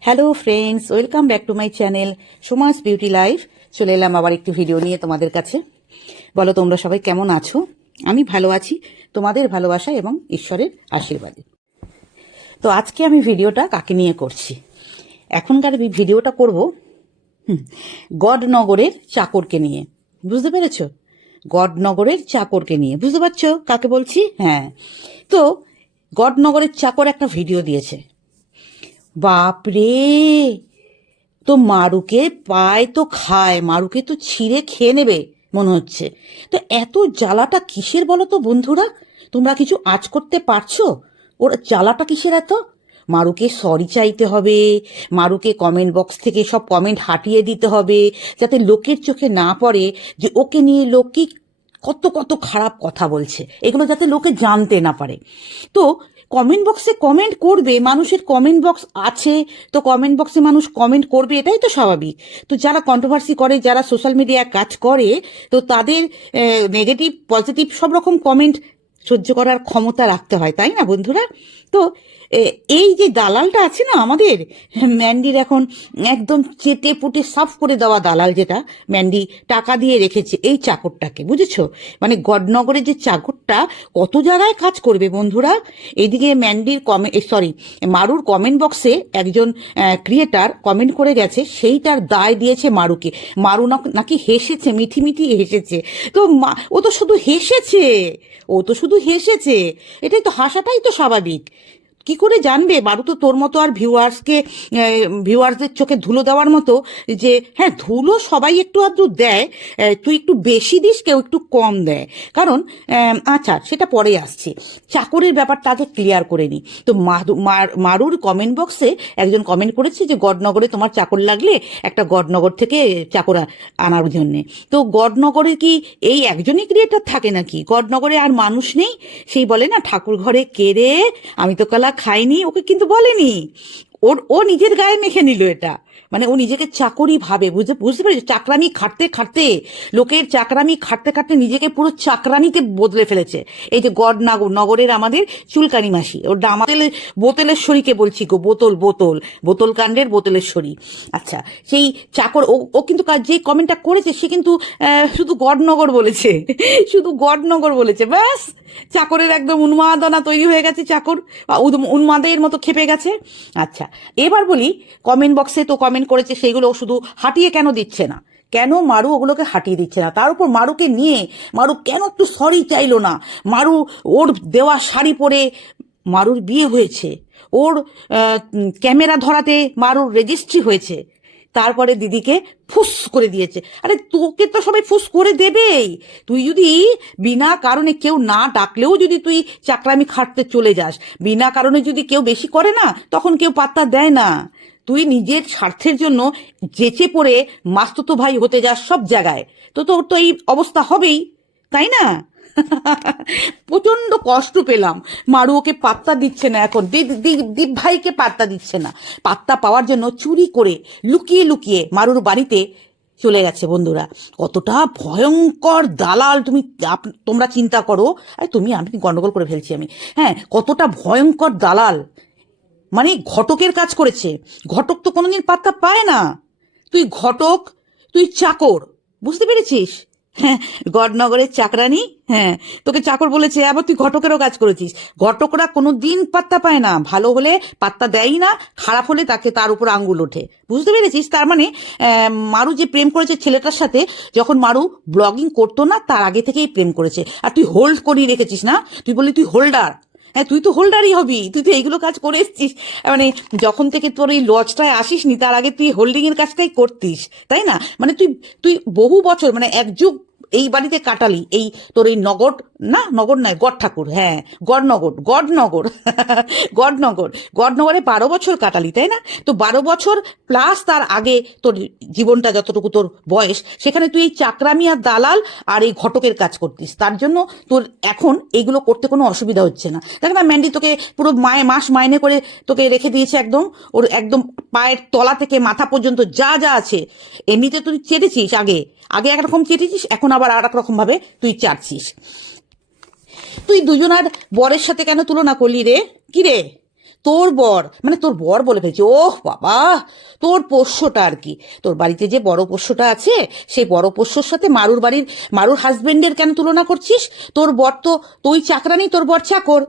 Hello friends welcome back to my channel Sumas beauty life চলে এলাম আবার একটি ভিডিও নিয়ে তোমাদের কাছে। বলো, তোমরা সবাই কেমন আছো? আমি ভালো আছি। তোমাদের ভালোবাসা এবং ঈশ্বরের আশীর্বাদে। তো আজকে আমি ভিডিওটা কাকে নিয়ে করছি? এখনকার ভিডিওটা করব গডনগরের চাকরকে নিয়ে। বুঝতে পেরেছ? গডনগরের চাকরকে নিয়ে। বুঝতে পারছ কাকে বলছি? হ্যাঁ। তো গডনগরের চাকর একটা ভিডিও দিয়েছে। বাপরে! তো মারুকে পায় তো খায়, মারুকে তো ছিঁড়ে খেয়ে নেবে, মনে হচ্ছে। তো এত জ্বালাটা কিসের বলো তো বন্ধুরা? তোমরা কিছু আজ করতে পারছ? ওর জ্বালাটা কিসের এত? মারুকে সরি চাইতে হবে, মারুকে কমেন্ট বক্স থেকে সব কমেন্ট হাটিয়ে দিতে হবে, যাতে লোকের চোখে না পড়ে যে ওকে নিয়ে লোক কি কত কত খারাপ কথা বলছে। এগুলো যাতে লোকে জানতে না পারে। তো কমেন্ট বক্সে কমেন্ট করবে, মানুষের কমেন্ট বক্স আছে, তো কমেন্ট বক্সে মানুষ কমেন্ট করবে, এটাই তো স্বাভাবিক। তো যারা কন্ট্রোভার্সি করে, যারা সোশ্যাল মিডিয়া কাজ করে, তো তাদের নেগেটিভ পজিটিভ সব রকম কমেন্ট সহ্য করার ক্ষমতা রাখতে হয়, তাই না বন্ধুরা? তো এই যে দালালটা আছে না আমাদের, ম্যান্ডির এখন একদম চেটে পুটে সাফ করে দেওয়া দালাল যেটা, ম্যান্ডি টাকা দিয়ে রেখেছে এই চাকরটাকে, বুঝেছ? মানে গডনগরের যে চাকরটা কত জায়গায় কাজ করবে বন্ধুরা? এদিকে ম্যান্ডির কমে সরি মারুর কমেন্ট বক্সে একজন ক্রিয়েটার কমেন্ট করে গেছে, সেইটার দায় দিয়েছে মারুকে। মারু নাকি হেসেছে, মিঠি মিঠি হেসেছে। তো ও তো শুধু হেসেছে, ও তো শুধু হেসেছে, এটাই তো হাসাটাই তো স্বাভাবিক। কি করে জানবে? বারু তো তোর মতো আর ভিউয়ার্সকে ভিউয়ার্সদের চোখে ধুলো দেওয়ার মতো যে হ্যাঁ ধুলো সবাই একটু আধটু দেয় তুই একটু বেশি দিস, কেউ একটু কম দেয়। কারণ আচ্ছা সেটা পরে আসছে। চাকরের ব্যাপারটা আগে ক্লিয়ার করে নি। তো মারুর কমেন্ট বক্সে একজন কমেন্ট করেছে যে, গডনগরে তোমার চাকর লাগলে একটা গডনগর থেকে চাকর আনার জন্যে। তো গডনগরে কি এই একজনই ক্রিয়েটার থাকে নাকি? গডনগরে আর মানুষ নেই? সেই বলে, না ঠাকুর ঘরে কেড়ে আমি তো কালা খাইনি ওকে কিন্তু বলেনি। ওর ও নিজের গায়ে মেখে নিল এটা। মানে ও নিজেকে চাকরি ভাবে, বুঝতে বুঝতে পেরেছি? চাকরামি খাটতে খাটতে, লোকের চাকরামি খাটতে খাটতে নিজেকে পুরো চাকরানিতে বদলে ফেলেছে। এই যে গড নাগর নগরের আমাদের চুলকানি মাসি, ওর আমাদের বোতলেশ্বরীকে বলছি গো, বোতল বোতল বোতল কাণ্ডের বোতলেশ্বরী। আচ্ছা সেই চাকর, ও ও কিন্তু যে কমেন্টটা করেছে, সে কিন্তু শুধু গডনগর বলেছে, শুধু গডনগর বলেছে, ব্যাস! চাকরের একদম উন্মাদনা তৈরি হয়ে গেছে চাকর উন্মাদের মতো খেপে গেছে। আচ্ছা এবার বলি কমেন্ট বক্সে তো কমেন্ট করেছে সেইগুলো শুধু হাঁটিয়ে কেন দিচ্ছে না? কেন মারু ওগুলোকে হাঁটিয়ে দিচ্ছে না? তার উপর মারুকে নিয়ে মারু কেন একটু সরি চাইলো না? মারু ওর দেওয়া শাড়ি পরে মারুর বিয়ে হয়েছে। ওর ক্যামেরা ধরাতে মারুর রেজিস্ট্রি হয়েছে। তারপরে দিদিকে ফুস করে দিয়েছে। আরে তোকে তো সবাই ফুস করে দেবেই। তুই যদি বিনা কারণে কেউ না ডাকলেও যদি তুই চাকরামি খাটতে চলে যাস, বিনা কারণে যদি কেউ বেশি করে না, তখন কেউ পাত্তা দেয় না। তুই নিজের স্বার্থের জন্য যেচে পড়ে মাস্তুতো ভাই হতে যাস সব জায়গায়। তো তোর তো এই অবস্থা হবেই, তাই না? প্রচণ্ড কষ্ট পেলাম। মারু ওকে পাত্তা দিচ্ছে না এখন। দীপ ভাইকে পাত্তা দিচ্ছে না। পাত্তা পাওয়ার জন্য চুরি করে লুকিয়ে লুকিয়ে মারুর বাড়িতে চলে গেছে বন্ধুরা। কতটা ভয়ঙ্কর দালাল তুমি তোমরা চিন্তা করো। তুমি, আমি গন্ডগোল করে ফেলছি আমি। হ্যাঁ কতটা ভয়ঙ্কর দালাল। মানে ঘটকের কাজ করেছে। ঘটক তো কোনোদিন পাত্তা পায় না। তুই ঘটক, তুই চাকর, বুঝতে পেরেছিস? হ্যাঁ গডনগরের চাকরানি হ্যাঁ তোকে চাকর বলেছে, আবার তুই ঘটকেরও কাজ করেছিস। ঘটকরা কোনো দিন পাত্তা পায় না। ভালো হলে পাত্তা দেয়ই না, খারাপ হলে তাকে তার উপর আঙ্গুল ওঠে। বুঝতে পেরেছিস? তার মানে মারু যে প্রেম করেছে ছেলেটার সাথে, যখন মারু ব্লগিং করতো না, তার আগে থেকেই প্রেম করেছে। আর তুই হোল্ড করিয়ে রেখেছিস না? তুই বললি তুই হোল্ডার হ্যাঁ তুই তো হোল্ডারই হবি। তুই তো এইগুলো কাজ করে এসছিস। মানে যখন থেকে তোর এই লজটায় আসিস নি তার আগে তুই হোল্ডিং এর কাজটাই করতিস, তাই না? মানে তুই তুই বহু বছর মানে এক যুগ এই বাড়িতে কাটালি, এই তোর এই নগর, না নগর নয়, গড় ঠাকুর হ্যাঁ গড়নগর গড়নগর গড়নগর গড়নগরে বারো বছর কাটালি, তাই না? তো বারো বছর প্লাস তার আগে তোর জীবনটা যতটুকু তোর বয়স, সেখানে তুই এই চাকরামি আর দালাল আর এই ঘটকের কাজ করতিস। তার জন্য তোর এখন এইগুলো করতে কোনো অসুবিধা হচ্ছে না। দেখ না, ম্যান্ডি তোকে পুরো মায়ে, মাস মাইনে করে তোকে রেখে দিয়েছে একদম, ওর একদম পায়ের তলা থেকে মাথা পর্যন্ত যা যা আছে, এমনিতে তুই চেটেছিস আগে। আগে একরকম চেটেছিস এখন আবার আর এক রকম ভাবে তুই চাটছিস। তুই দুজনার বরের সাথে কেন তুলনা করলি রে? কি রে? তোর বর মানে তোর বর বলে ফেলছি, ওহ বাবা! তোর পোষ্যটা আর কি। তোর বাড়িতে যে বড় পোষ্যটা আছে, সেই বড় পোষ্যর সাথে মারুর বাড়ির, মারুর হাজবেন্ডের কেন তুলনা করছিস? তোর বর তো, তুই চাকরানি, তোর বর চাকর।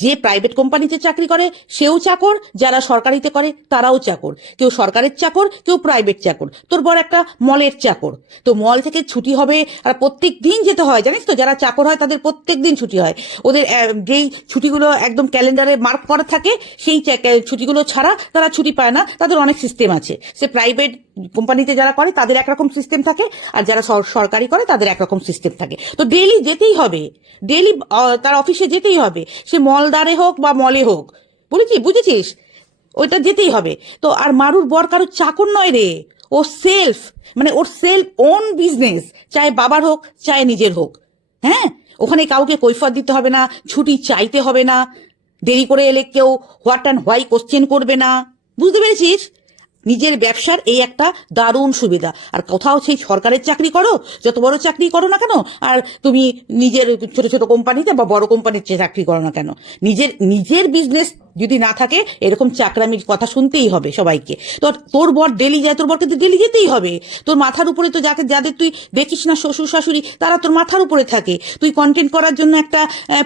যে প্রাইভেট কোম্পানিতে চাকরি করে, সেও চাকর, যারা সরকারিতে করে, তারাও চাকর। কেউ সরকারের চাকর, কেউ প্রাইভেট চাকর। তোর বড় একটা মলের চাকর। তো মল থেকে ছুটি হবে, আর প্রত্যেক দিন যেতে হয়, জানিস তো? যারা চাকর হয়, তাদের প্রত্যেক দিন ছুটি হয়। ওদের যেই ছুটিগুলো একদম ক্যালেন্ডারে মার্ক করা থাকে, সেই ছুটিগুলো ছাড়া তারা ছুটি পায় না। তাদের অনেক সিস্টেম আছে। সে প্রাইভেট কোম্পানিতে যারা করে, তাদের একরকম সিস্টেম থাকে, আর যারা সর- সরকারি করে, তাদের একরকম সিস্টেম থাকে। তো ডেলি যেতেই হবে। ডেলি তার অফিসে যেতেই হবে। সে মলদারে হোক বা মলে হোক বুঝেছি বুঝেছিস? ওইটা যেতেই হবে। তো আর মারুর বর কারও চাকর নয় রে। ও সেলফ মানে ওর সেলফ ওন বিজনেস চাই বাবার হোক চাই নিজের হোক। হ্যাঁ? ওখানে কাউকে কৈফত দিতে হবে না, ছুটি চাইতে হবে না, দেরি করে এলে কেউ হোয়াট অ্যান্ড হোয়াই কোশ্চেন করবে না। বুঝতে পেরেছিস? নিজের ব্যবসার এই একটা দারুণ সুবিধা। আর কোথাও সেই সরকারের চাকরি করো, যত বড় চাকরি করো না কেন, আর তুমি নিজের ছোট ছোট কোম্পানিতে বা বড় কোম্পানির চাকরি করো না কেন। নিজের নিজের বিজনেস যদি না থাকে, এরকম চাকরামির কথা শুনতেই হবে সবাইকে। তো তোর বর ডেলি যায়, তোর বরকে তো ডেলি যেতেই হবে। তোর মাথার উপরে তো যাকে, যাদের তুই দেখিস না, শ্বশুর, শাশুড়ি, তারা তোর মাথার উপরে থাকে। তুই কন্টেন্ট করার জন্য একটা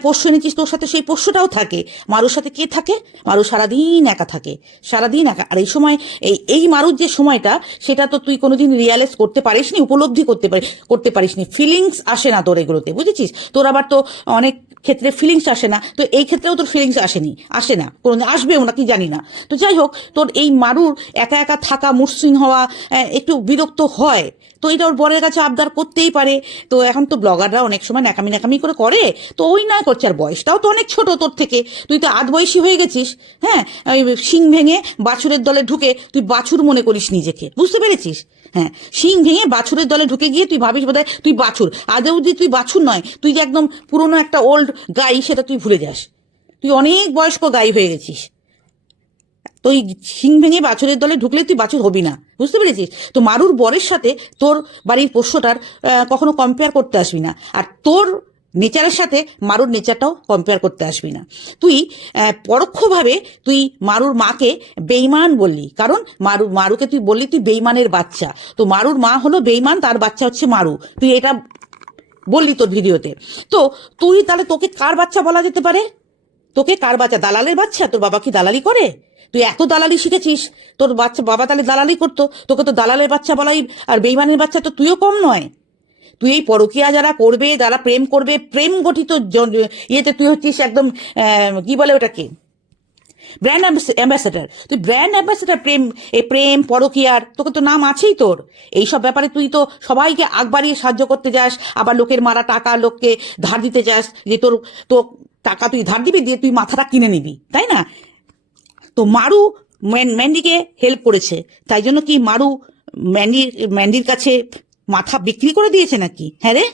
পোষ্য এনেছিস, তোর সাথে সেই পোষ্যটাও থাকে। মারুর সাথে কে থাকে? মারু সারাদিন একা থাকে। সারাদিন একা। আর এই সময় এই এই মারুর যে সময়টা, সেটা তো তুই কোনোদিন রিয়ালাইজ করতে পারিসনি, উপলব্ধি করতে পারিস করতে পারিস নি ফিলিংস আসে না তোর এগুলোতে, বুঝেছিস? তোর আবার তো অনেক ক্ষেত্রে ফিলিংস আসে না, তো এই ক্ষেত্রেও তোর ফিলিংস আসেনি, আসে না কোনো আসবেও না, কি জানি না। তো যাই হোক, তোর এই মারুর একা একা থাকা, মুসৃণ হওয়া একটু বিরক্ত হয় তো এটা ওর বরের কাছে আবদার করতেই পারে। তো এখন তো ব্লগাররা অনেক সময় ন্যাকামি ন্যাকামি করে করে, তো ওই না করছে। আর বয়সটাও তো অনেক ছোট তোর থেকে। তুই তো আধ বয়সী হয়ে গেছিস হ্যাঁ? ওই শিং ভেঙে বাছুরের দলে ঢুকে তুই বাছুর মনে করিস নিজেকে। বুঝতে পেরেছিস? হ্যাঁ শিং ভেঙে বাছুরের দলে ঢুকে গিয়ে তুই ভাবিস বোধহয় তুই বাছুর। আদৌ যে তুই বাছুর নয়, তুই যে একদম পুরনো একটা ওল্ড গাই, সেটা তুই ভুলে যাস। তুই অনেক বয়স্ক গাই হয়ে গেছিস। তো এই শিং ভেঙে বাছুরের দলে ঢুকলে তুই বাছুর হবি না, বুঝতে পেরেছিস? তো মারুর বরের সাথে তোর বাড়ির পোষ্যটার কখনো কম্পেয়ার করতে আসবি না। আর তোর নেচারের সাথে মারুর নেচারটাও কম্পেয়ার করতে আসবি না। তুই পরোক্ষভাবে তুই মারুর মাকে বেইমান বললি। কারণ মারু, মারুকে তুই বললি তুই বেইমানের বাচ্চা। তো মারুর মা হলো বেইমান, তার বাচ্চা হচ্ছে মারু। তুই এটা বললি তোর ভিডিওতে। তো তুই তাহলে তোকে কার বাচ্চা বলা যেতে পারে? তোকে কার বাচ্চা, দালালের বাচ্চা? তোর বাবা কি দালালি করে? তুই এত দালালি শিখেছিস। তোর বাচ্চা, বাবা তাহলে দালালি করতো। তোকে তো দালালের বাচ্চা বলাই আর বেইমানের বাচ্চা তো তুইও কম নয়। তুই এই পরকিয়া যারা করবে, যারা প্রেম করবে, প্রেম গঠিত ইয়েতে তুই হচ্ছিস একদম কি বলে ওটাকে? Brand ambassador. তুই ব্র্যান্ড অ্যাম্বাসেডার প্রেম, এ প্রেম, পরকিয়ার, তোকে তো নাম আছেই তোর। এইসব ব্যাপারে তুই তো সবাইকে আগ বাড়িয়ে সাহায্য করতে যাস, আবার লোকের মারা টাকা লোককে ধার দিতে যাস যে তোর তো টাকা তুই ধার দিবি, দিয়ে তুই মাথাটা কিনে নিবি, তাই না? তো মারু ম্যান- ম্যান্ডিকে হেল্প করেছে। তাই জন্য কি মারু ম্যান্ডির ম্যান্ডির কাছে মাথা বিক্রি করে দিয়েছে নাকি? হ্যাঁ রে?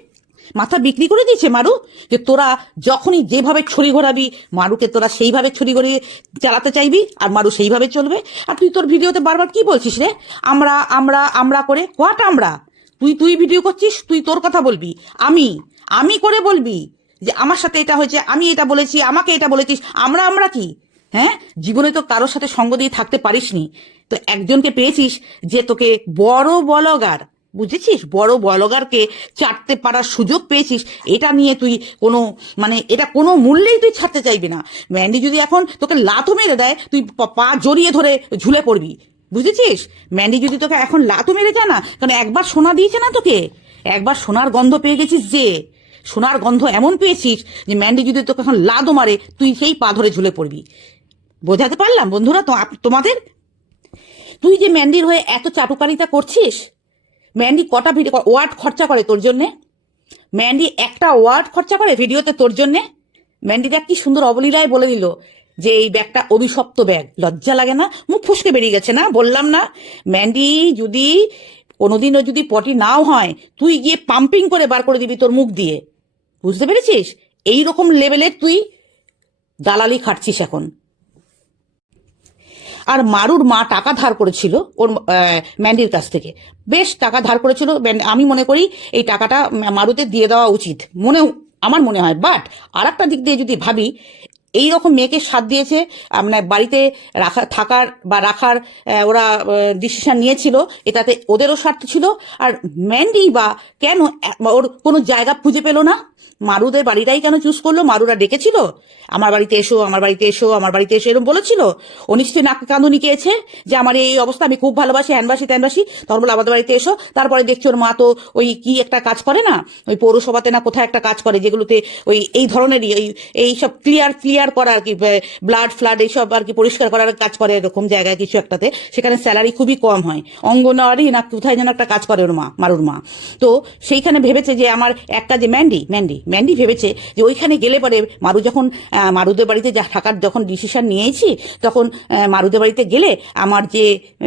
মাথা বিক্রি করে দিয়েছে মারু? যে তোরা যখনই যেভাবে ছড়ি ঘোরাবি, মারুকে তোরা সেইভাবে ছড়ি ঘুরিয়ে চালাতে চাইবি, আর মারু সেইভাবে চলবে? আর তুই তোর ভিডিওতে বারবার কি বলছিস রে? আমরা আমরা আমরা করে, হোয়াট আমরা? তুই তুই ভিডিও করছিস, তুই তোর কথা বলবি। আমি আমি করে বলবি। যে আমার সাথে এটা হয়েছে, আমি এটা বলেছি, আমাকে এটা বলেছিস, আমরা আমরা কি? হ্যাঁ? জীবনে তো কারোর সাথে সঙ্গ দিয়ে থাকতে পারিসনি। তো একজনকে পেয়েছিস যে তোকে বড় বলগার, বুঝেছিস? বড় বলগারকে চাটতে পারার সুযোগ পেয়েছিস। এটা নিয়ে তুই কোনো মানে এটা কোনো মূল্যেই তুই ছাড়তে চাইবি না। ম্যান্ডি যদি এখন তোকে লাথও মেরে দেয়, তুই পা- জড়িয়ে ধরে ঝুলে পড়বি। বুঝেছিস? ম্যান্ডি যদি তোকে এখন লাথও মেরে যায় না কারণ একবার সোনা দিয়েছে না তোকে? একবার সোনার গন্ধ পেয়ে গেছিস যে? সোনার গন্ধ এমন পেয়েছিস যে ম্যান্ডি যদি তোকে এখন লাদও মারে, তুই সেই পা ধরে ঝুলে পড়বি। বোঝাতে পারলাম বন্ধুরা? তো তোমাদের? তুই যে ম্যান্ডির হয়ে এত চাটুকারিতা করছিস, ম্যান্ডি কটা ভিডিও ওয়ার্ড খরচা করে তোর জন্যে? ম্যান্ডি একটা ওয়ার্ড খরচা করে ভিডিওতে তোর জন্যে? ম্যান্ডি দেখ কি সুন্দর অবলীলায় বলে দিল যে এই ব্যাগটা অভিশপ্ত ব্যাগ। লজ্জা লাগে না? মুখ ফুসকে বেরিয়ে গেছে না? বললাম না। ম্যান্ডি যদি কোনোদিনও যদি পটি নাও হয়, তুই গিয়ে পাম্পিং করে বার করে দিবি তোর মুখ দিয়ে। বুঝতে পেরেছিস? এই রকম লেভেলের তুই দালালি খাটছিস এখন। আর মারুর মা টাকা ধার করেছিল ওর ম্যান্ডির কাছ থেকে। বেশ টাকা ধার করেছিল আমি মনে করি এই টাকাটা মারুতে দিয়ে দেওয়া উচিত। মনে, আমার মনে হয়। বাট আর একটা দিক দিয়ে যদি ভাবি এই রকম মেয়েকে সাথ দিয়েছে মানে বাড়িতে রাখা, থাকার বা রাখার ওরা ডিসিশন নিয়েছিল, এটাতে ওদেরও স্বার্থ ছিল। আর ম্যান্ডি বা কেন ওর কোনো জায়গা খুঁজে পেল না? মারুদের বাড়িটাই কেন চুজ করল? মারুরা ডেকেছিল? আমার বাড়িতে এসো, আমার বাড়িতে এসো, আমার বাড়িতে এসো এরকম বলেছিল? ও নিশ্চয়ই নাক কাঁদুনি খেয়েছে যে আমার এই অবস্থা, আমি খুব ভালোবাসি হ্যানবাসি ত্যানবাসি। তখন বলে আমাদের বাড়িতে এসো। তারপরে দেখছি ওর মা তো ওই কি একটা কাজ করে না? ওই পৌরসভাতে না কোথায় একটা কাজ করে যেগুলোতে ওই, এই ধরনেরই, ওই, এই সব ক্লিয়ার ক্লিয়ার করা আর কি ব্লাড ফ্লাড এইসব আর কি পরিষ্কার করার কাজ করে এরকম জায়গায় কিছু একটাতে। সেখানে স্যালারি খুবই কম হয়। অঙ্গনওয়াড়ি না কোথায় যেন একটা কাজ করে ওর মা, মারুর মা। তো সেইখানে ভেবেছে যে আমার একটা যে ম্যান্ডি ম্যান্ডি ম্যান্ডি ভেবেছে যে ওইখানে গেলে পরে মারু যখন মারুদের বাড়িতে যা থাকার যখন ডিসিশন নিয়েছি, তখন মারুদের বাড়িতে গেলে আমার যে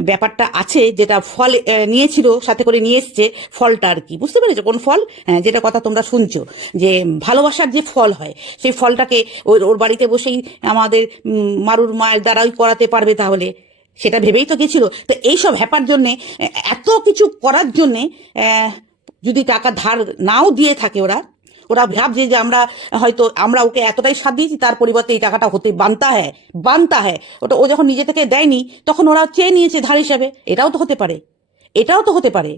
ব্যাপারটা আছে, যেটা ফল নিয়েছিল, সাথে করে নিয়ে এসছে, ফলটা আর কি। বুঝতে পেরেছ কোন ফল? হ্যাঁ যেটা কথা তোমরা শুনছো। যে ভালোবাসার যে ফল হয়, সেই ফলটাকে ওর ওর বাড়িতে বসেই আমাদের মারুর মায়ের দ্বারাই করাতে পারবে তাহলে। সেটা ভেবেই তো গেছিল। তো এইসব হ্যাপার জন্যে এত কিছু করার জন্যে যদি টাকা ধার নাও দিয়ে থাকে ওরা ওরা ভাবছে যে আমরা হয়তো, আমরা ওকে এতটাই সাথ দিয়েছি, তার পরিবর্তে এই টাকাটা হতে বানতা হ্যায় বানতা হ্যায়। ওটা ও যখন নিজে থেকে দেয়নি, তখন ওরা চেয়ে নিয়েছে ধার হিসাবে। এটাও তো হতে পারে। এটাও তো হতে পারে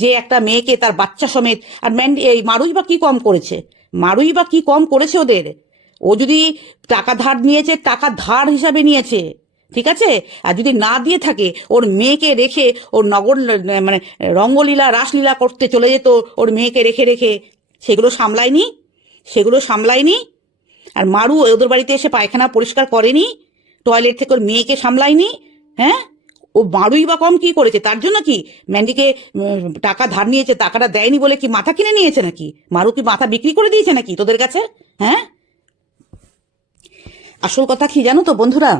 যে একটা মেয়েকে তার বাচ্চা সমেত, আর ম্যান্ডি, এই মারুই বা কি কম করেছে? মারুই বা কি কম করেছে ওদের? ও যদি টাকা ধার নিয়েছে, টাকা ধার হিসাবে নিয়েছে, ঠিক আছে? আর যদি না দিয়ে থাকে, ওর মেয়েকে রেখে ওর নগর মানে রঙ্গলীলা, রাসলীলা করতে চলে যেত, ওর মেয়েকে রেখে রেখে সেগুলো সামলায়নি সেগুলো সামলায়নি। আর মারু ওদের বাড়িতে এসে পায়খানা পরিষ্কার করেনি টয়লেট থেকে ওর মেয়েকে সামলায়নি হ্যাঁ? ও মারুই বা কম কি করেছে? তার জন্য কি? ম্যান্ডিকে টাকা ধার নিয়েছে, টাকাটা দেয়নি বলে কি মাথা কিনে নিয়েছে নাকি? মারু কি মাথা বিক্রি করে দিয়েছে নাকি তোদের কাছে হ্যাঁ? আসল কথা কি জানো তো বন্ধুরা?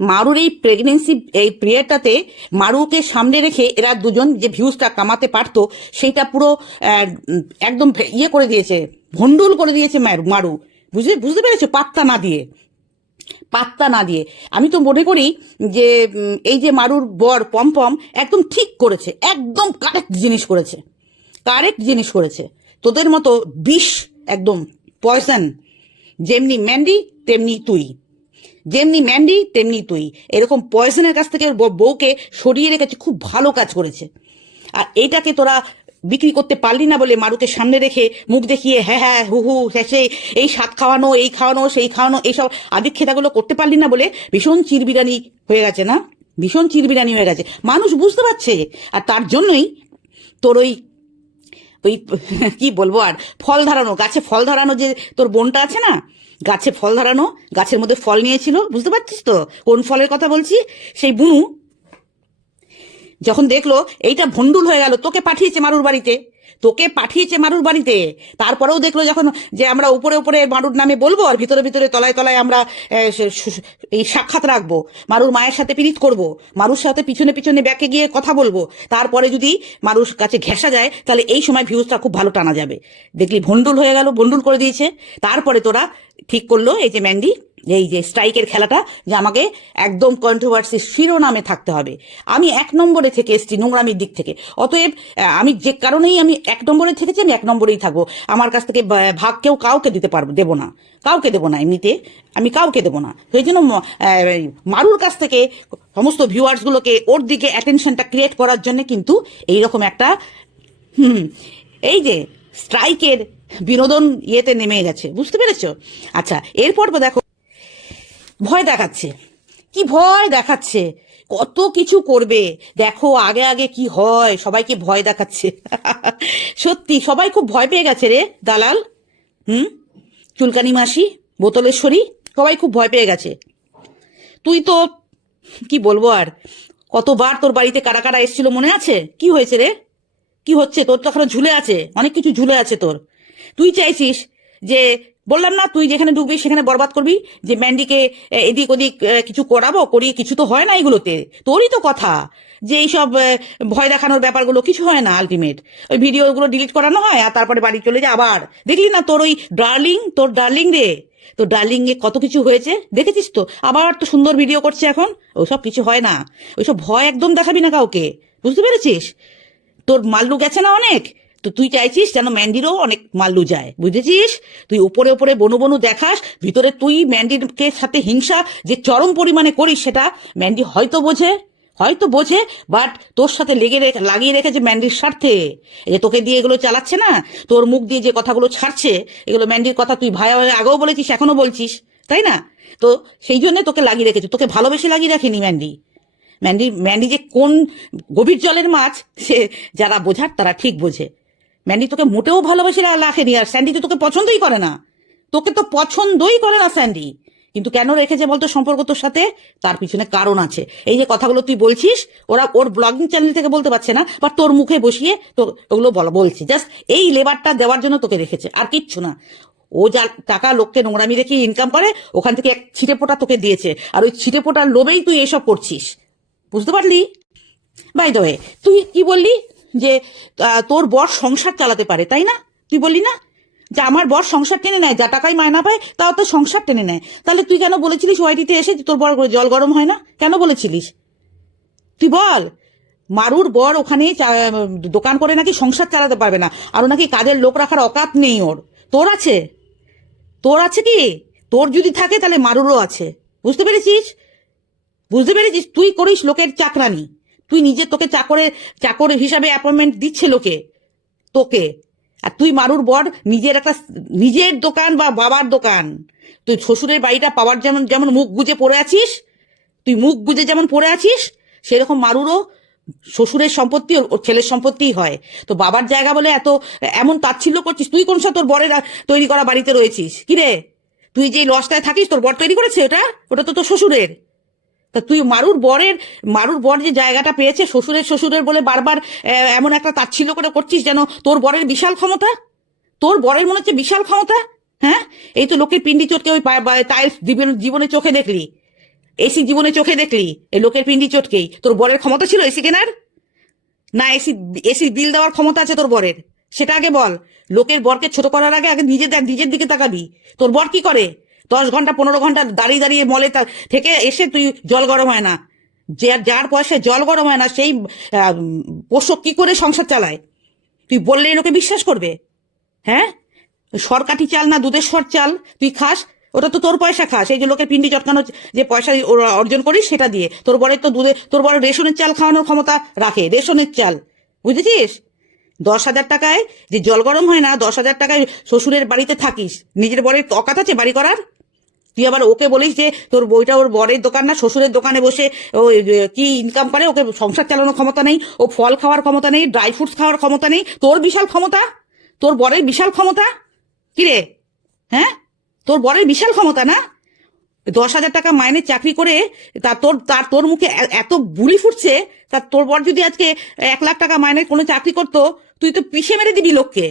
মারুর এই প্রেগনেন্সি এই পিরিয়ডটাতে মারুকে সামনে রেখে এরা দুজন যে ভিউজটা কামাতে পারতো, সেইটা পুরো একদম ইয়ে করে দিয়েছে ভন্ডুল করে দিয়েছে মারু- মারু। বুঝতে বুঝতে পেরেছ? পাত্তা না দিয়ে। পাত্তা না দিয়ে। আমি তো মনে করি যে এই যে মারুর বর পমপম একদম ঠিক করেছে, একদম কারেক্ট জিনিস করেছে কারেক্ট জিনিস করেছে। তোদের মতো বিষ একদম পয়সন যেমনি ম্যান্ডি তেমনি তুই। যেমনি ম্যান্ডি তেমনি তুই। এরকম পয়সনের কাছ থেকে বউকে সরিয়ে রেখেছে, খুব ভালো কাজ করেছে। আর এইটাকে তোরা বিক্রি করতে পারলি না বলে মারুকে সামনে রেখে মুখ দেখিয়ে হ্যাঁ হ্যাঁ হু হু শেষে এই স্বাদ খাওয়ানো, এই খাওয়ানো, সেই খাওয়ানো, এইসব আদিক খেতাগুলো করতে পারলি না বলে ভীষণ চিরবিরানি হয়ে গেছে না? ভীষণ চিরবিরানি হয়ে গেছে। মানুষ বুঝতে পারছে। আর তার জন্যই তোর ওই ওই কি বলব আর, ফল ধরানো, গাছে ফল ধরানো যে তোর বোনটা আছে না গাছে ফল ধরানো, গাছের মধ্যে ফল নিয়েছিল, বুঝতে পারছিস তো? কোন ফলের কথা বলছি? সেই বুনু যখন দেখল, এইটা ভন্ডুল হয়ে গেল, তোকে পাঠিয়েছে মারুর বাড়িতে। তোকে পাঠিয়েছে মারুর বাড়িতে। তারপরেও দেখল যখন যে আমরা উপরে উপরে মারুর নামে বলব আর ভিতরে ভিতরে তলায় তলায় আমরা এই সাক্ষাৎ রাখব। মারুর মায়ের সাথে পিরিত করব। মারুর সাথে পিছনে পিছনে ব্যাকে গিয়ে কথা বলব। তারপরে যদি মারুর কাছে ঘেঁষা যায়, তাহলে এই সময় ভিউজটা খুব ভালো টানা যাবে। দেখলি ভন্ডুল হয়ে গেল ভন্ডুল করে দিয়েছে। তারপরে তোরা ঠিক করল, এই যে ম্যান্ডি এই যে স্ট্রাইকের খেলাটা যে আমাকে একদম কন্ট্রোভার্সি শিরোনামে থাকতে হবে। আমি এক নম্বরে থেকে এসেছি নোংরামির দিক থেকে। অতএব আমি যে কারণেই আমি এক নম্বরে থেকেছি, আমি এক নম্বরেই থাকব। আমার কাছ থেকে ভাগ কেউ কাউকে দিতে পারব, দেবো না। কাউকে দেবো না এমনিতে, আমি কাউকে দেবো না। সেই জন্য মারুর কাছ থেকে সমস্ত ভিউয়ার্সগুলোকে ওর দিকে অ্যাটেনশনটা ক্রিয়েট করার জন্য কিন্তু এইরকম একটা, হুম, এই যে স্ট্রাইকের বিনোদন ইয়েতে নেমে গেছে। বুঝতে পেরেছ? আচ্ছা এরপর দেখো ভয় দেখাচ্ছে। কি ভয় দেখাচ্ছে? কত কিছু করবে? দেখো আগে আগে কি হয়, সবাইকে ভয় দেখাচ্ছে। সত্যি, সবাই খুব ভয় পেয়ে গেছে রে, দালাল। হুম? চুলকানি মাসি, বোতলেশ্বরী, সবাই খুব ভয় পেয়ে গেছে। তুই তো, কি বলব আর, কতবার তোর বাড়িতে কারা কারা এসেছিল মনে আছে? কি হয়েছে রে? কি হচ্ছে? তোর তো এখনও ঝুলে আছে, অনেক কিছু ঝুলে আছে তোর। তুই চাইছিস যে বললাম না, তুই যেখানে ঢুকবি সেখানে বরবাদ করবি, যে ম্যান্ডিকে এদিক ওদিক কিছু করাবো, করি, কিছু তো হয় না এগুলোতে। তোরই তো কথা, যে এইসব ভয় দেখানোর ব্যাপারগুলো কিছু হয় না আলটিমেট ওই ভিডিওগুলো ডিলিট করানো হয় আর তারপরে বাড়ি চলে যায় আবার। দেখলি না তোর ওই ডার্লিং তোর ডার্লিং রে? তো ডার্লিং এ কত কিছু হয়েছে? দেখেছিস তো? আবার তো সুন্দর ভিডিও করছে এখন। ওইসব কিছু হয় না। ওইসব ভয় একদম দেখাবি না কাউকে। বুঝতে পেরেছিস? তোর মাল্লু গেছে না অনেক? তো তুই চাইছিস যেন ম্যান্ডিরও অনেক মাল্লু যায় বুঝেছিস? তুই উপরে উপরে বনু বনু দেখাস, ভিতরে তুই ম্যান্ডিকে সাথে হিংসা যে চরম পরিমাণে করিস সেটা ম্যান্ডি হয়তো বোঝে হয়তো বোঝে বাট তোর সাথে লেগে রেখে, লাগিয়ে রেখেছে ম্যান্ডির স্বার্থে। যে তোকে দিয়ে এগুলো চালাচ্ছে না, তোর মুখ দিয়ে যে কথাগুলো ছাড়ছে, এগুলো ম্যান্ডির কথা তুই ভাই ভাই আগেও বলেছিস, এখনও বলছিস, তাই না? তো সেই জন্য তোকে লাগিয়ে রেখেছে, তোকে ভালোবেসে লাগিয়ে রাখেনি ম্যান্ডি ম্যান্ডি ম্যান্ডি যে কোন গভীর জলের মাছ, সে যারা বোঝার তারা ঠিক বোঝে। ম্যান্ডি তোকে মোটেও ভালোবেসে রাখেনি আর স্যান্ডি তো তোকে পছন্দই করে না। তোকে তো পছন্দই করে না স্যান্ডি কিন্তু কেন রেখেছে বলতো সম্পর্ক তোর সাথে? তার পিছনে কারণ আছে। এই যে কথাগুলো তুই বলছিস, ওরা ওর ব্লগিং চ্যানেল থেকে বলতে পারছে না বা তোর মুখে বসিয়ে তো ওগুলো বলা বলছে। জাস্ট এই লেবারটা দেওয়ার জন্য তোকে রেখেছে, আর কিচ্ছু না। ও যা টাকা লোককে নোংরামি রেখে ইনকাম করে, ওখান থেকে এক ছিটে পোটা তোকে দিয়েছে। আর ওই ছিটে পোটার লোভেই তুই এসব করছিস। বুঝতে পারলি? বাই দ্য তুই কি বললি? যে তোর বর সংসার চালাতে পারে, তাই না? তুই বললি না? যে আমার বর সংসার টেনে নেয়, যা টাকায় মায়না পায়, তাও তো সংসার টেনে নেয়। তাহলে তুই কেন বলেছিলিস ওয়াইটিতে এসে তোর বর জল গরম হয় না? কেন বলেছিলিস? তুই বল। মারুর বর ওখানে দোকান করে নাকি সংসার চালাতে পারবে না? আরও নাকি কাজের লোক রাখার অকাত নেই ওর। তোর আছে? তোর আছে কি? তোর যদি থাকে তাহলে মারুরও আছে। বুঝতে পেরেছিস? বুঝতে পেরেছিস? তুই করিস লোকের চাকরানি। তুই নিজে তোকে চাকরে, চাকর হিসাবে অ্যাপয়েন্টমেন্ট দিচ্ছে লোকে, তোকে। আর তুই মারুর বর, নিজের একটা নিজের দোকান বা বাবার দোকান। তুই শ্বশুরের বাড়িটা পাওয়ার যেমন যেমন মুখ গুজে পড়ে আছিস, তুই মুখ গুজে যেমন পড়ে আছিস, সেরকম মারুরও শ্বশুরের সম্পত্তি ওর ছেলের সম্পত্তিই হয়। তো বাবার জায়গা বলে এত, এমন তাচ্ছিল্য করছিস, তুই কোন তোর বরের তৈরি করা বাড়িতে রয়েছিস? কিরে তুই যে লসটায় থাকিস, তোর বর তৈরি করেছে ওটা? ওটা তো তোর শ্বশুরের। তা তুই মারুর বরের, মারুর বর যে জায়গাটা পেয়েছে শ্বশুরের শ্বশুরের বলে বারবার এমন একটা তাচ্ছিল্য করে করছিস যেন তোর বরের বিশাল ক্ষমতা? তোর বরের মনে হচ্ছে বিশাল ক্ষমতা? হ্যাঁ? এই তো লোকের পিন্ডি চটকে ওই টাইলস জীবনে চোখে দেখলি। এসি জীবনে চোখে দেখলি, এই লোকের পিন্ডি চটকেই। তোর বরের ক্ষমতা ছিল এসি কেনার? না এসি এসি বিল দেওয়ার ক্ষমতা আছে তোর বরের? সেটা আগে বল। লোকের বরকে ছোট করার আগে আগে নিজে দেখ নিজের দিকে তাকাবি। তোর বর কি করে? দশ ঘণ্টা, পনেরো ঘণ্টা দাঁড়িয়ে দাঁড়িয়ে মলে থেকে এসে তুই জল গরম হয় না। যে যার পয়সায় জল গরম হয় না, সেই পোষক কি করে সংসার চালায়? তুই বললে লোকে বিশ্বাস করবে। হ্যাঁ? সরকারি চাল না, দুধের সর চাল তুই খাস, ওটা তো তোর পয়সা খাস। এই যে লোকের পিন্ডি চটকানো যে পয়সা অর্জন করিস, সেটা দিয়ে। তোর বরের তো দুধে, তোর বড় রেশনের চাল খাওয়ানোর ক্ষমতা রাখে, রেশনের চাল। বুঝেছিস? দশ হাজার টাকায় যে জল গরম হয় না, দশ হাজার টাকায় শ্বশুরের বাড়িতে থাকিস, নিজের বরের অকাত আছে বাড়ি করার? তুই আবার ওকে বলিস যে তোর বইটা ওর বরের দোকান না, শ্বশুরের দোকানে বসে ও কি ইনকাম করে? ওকে সংসার চালানোর ক্ষমতা নেই, ও ফল খাওয়ার ক্ষমতা নেই ড্রাই ফ্রুটস খাওয়ার ক্ষমতা নেই, তোর বিশাল ক্ষমতা? তোর বরের বিশাল ক্ষমতা? কিরে হ্যাঁ? তোর বরের বিশাল ক্ষমতা না? দশ হাজার টাকা মাইনে চাকরি করে তা তোর, তার, তোর মুখে এত বুলি ফুটছে, তা তোর বর যদি আজকে এক লাখ টাকা মাইনে কোনো চাকরি করতো, তুই তো পিষে মেরে দিবি লোককে।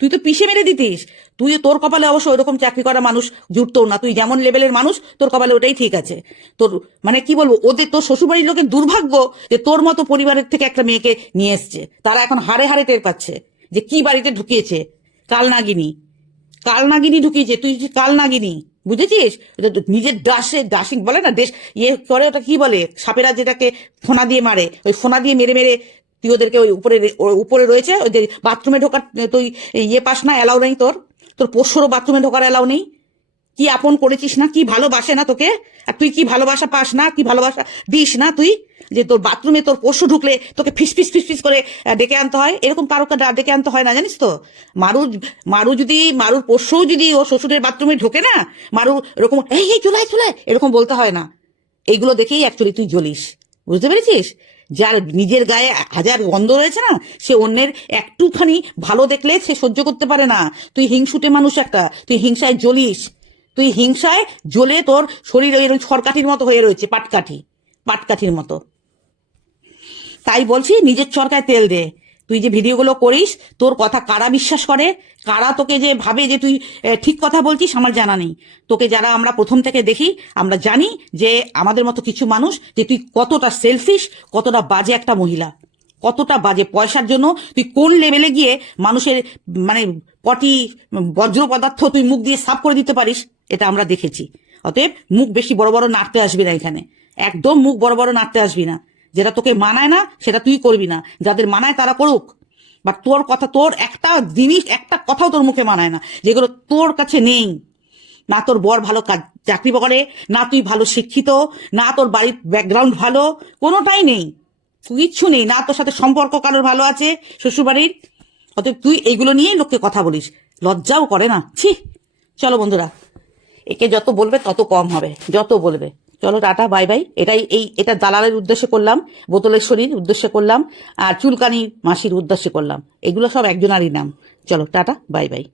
তুই তো পিষে মেরে দিতিস। তুই তোর কপালে অবশ্য ওরকম চাকরি করা মানুষ জুটতো না। তুই যেমন লেভেলের মানুষ, তোর কপালে ওটাই ঠিক আছে। তোর মানে কি বলব, ওদের তোর শ্বশুরবাড়ির লোকের দুর্ভাগ্য যে তোর মতো পরিবারের থেকে একটা মেয়েকে নিয়ে এসছে। তারা এখন হাড়ে হাড়ে টের পাচ্ছে যে কি বাড়িতে ঢুকিয়েছে। কাল নাগিনী কাল নাগিনী ঢুকিয়েছে। তুই কাল নাগিনী বুঝেছিস? নিজের ডাসে ডাসিং বলে না, দেশ ইয়ে করে ওটা কি বলে? সাপেরা যেটাকে ফোনা দিয়ে মারে, ওই ফোনা দিয়ে মেরে মেরে তুই ওদেরকে ওই উপরে উপরে রয়েছে ওই যে বাথরুমে ঢোকার তুই ইয়ে পাস না অ্যালাউ নেই তোর। তোর পোষ্যরও বাথরুমে ঢোকার অ্যালাউ নেই। কি আপন করেছিস না কি ভালোবাসে না তোকে? আর তুই কি ভালোবাসা পাস না কি ভালোবাসা দিস না তুই? যে তোর বাথরুমে তোর পোষ্য ঢুকলে তোকে ফিস ফিস ফিস ফিস করে ডেকে আনতে হয়? এরকম কারোকে ডেকে আনতে হয় না জানিস তো? মারু মারু যদি মারুর পোষ্যও যদি ও শ্বশুরের বাথরুমে ঢোকে না মারু এরকম এই এই চলে আয়, চলে এরকম বলতে হয় না। এইগুলো দেখেই অ্যাকচুয়ালি তুই জ্বলিস। বুঝতে পেরেছিস? যার নিজের গায়ে হাজার গন্ধ রয়েছে না, সে অন্যের একটুখানি ভালো দেখলে সে সহ্য করতে পারে না। তুই হিংসুটে মানুষ একটা, তুই হিংসায় জ্বলিস। তুই হিংসায় জ্বলে তোর শরীর এরকম ছরকাঠির মতো হয়ে রয়েছে, পাটকাঠি, পাটকাঠির মতো। তাই বলছি, নিজের চরকায় তেল দে। তুই যে ভিডিওগুলো করিস, তোর কথা কারা বিশ্বাস করে? কারা তোকে যে ভাবে যে তুই ঠিক কথা বলছিস আমার জানা নেই। তোকে যারা আমরা প্রথম থেকে দেখি, আমরা জানি যে আমাদের মতো কিছু মানুষ, যে তুই কতটা সেলফিশ কতটা বাজে একটা মহিলা। কতটা বাজে পয়সার জন্য তুই কোন লেভেলে গিয়ে মানুষের মানে পটি, বজ্র পদার্থ তুই মুখ দিয়ে সাফ করে দিতে পারিস, এটা আমরা দেখেছি। অতএব মুখ বেশি বড় বড় নাড়তে আসবি না এখানে। একদম মুখ বড় বড় নাড়তে আসবি না। যেটা তোকে মানায় না, সেটা তুই করবি না। যাদের মানায় তারা করুক। বা তোর কথা, তোর একটা জিনিস, একটা কথাও তোর মুখে মানায় না, যেগুলো তোর কাছে নেই। না তোর বর ভালো কাজ, চাকরি করে, না তুই ভালো শিক্ষিত, না তোর বাড়ির ব্যাকগ্রাউন্ড ভালো, কোনোটাই নেই। কিচ্ছু নেই। না তোর সাথে সম্পর্ক কারোর ভালো আছে, শ্বশুরবাড়ির। অতএব তুই এইগুলো নিয়েই লোককে কথা বলিস। লজ্জাও করে না। ছি! চলো বন্ধুরা, একে যত বলবে তত কম হবে, যত বলবে। চলো টাটা, বাই বাই। এটাই এই, এটা দালালের উদ্দেশ্যে করলাম বোতলের শরীর উদ্দেশ্যে করলাম, আর চুলকানি মাসির উদ্দেশ্যে করলাম। এগুলো সব একজনারই নাম। চলো টাটা, বাই বাই।